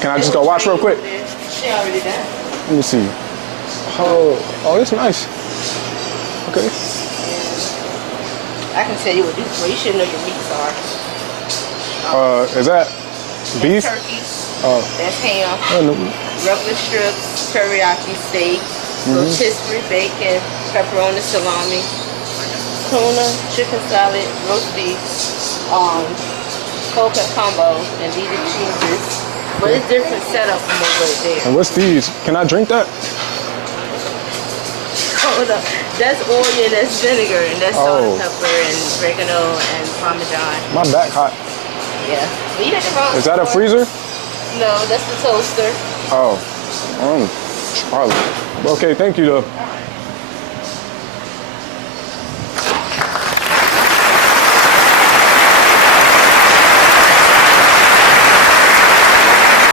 Can I just go watch real quick? She already done. Let me see. Oh, it's nice. Okay. I can tell you what these. Well, you should know your meats are. Is that beef? That's turkey. Oh. That's ham. No. Regular strips, teriyaki steak, rotisserie bacon, pepperoni, salami, tuna, chicken salad, roast beef, coconut combo, and these are cheeses. But it's different setup from over there. And what's these? Can I drink that? Hold up. That's oil, that's vinegar, and that's salt and Oh. pepper and oregano and parmesan. My back hot. Yeah. But you had the wrong Is that a store. freezer? No, that's the toaster. Oh. Charlie. Okay, thank you though.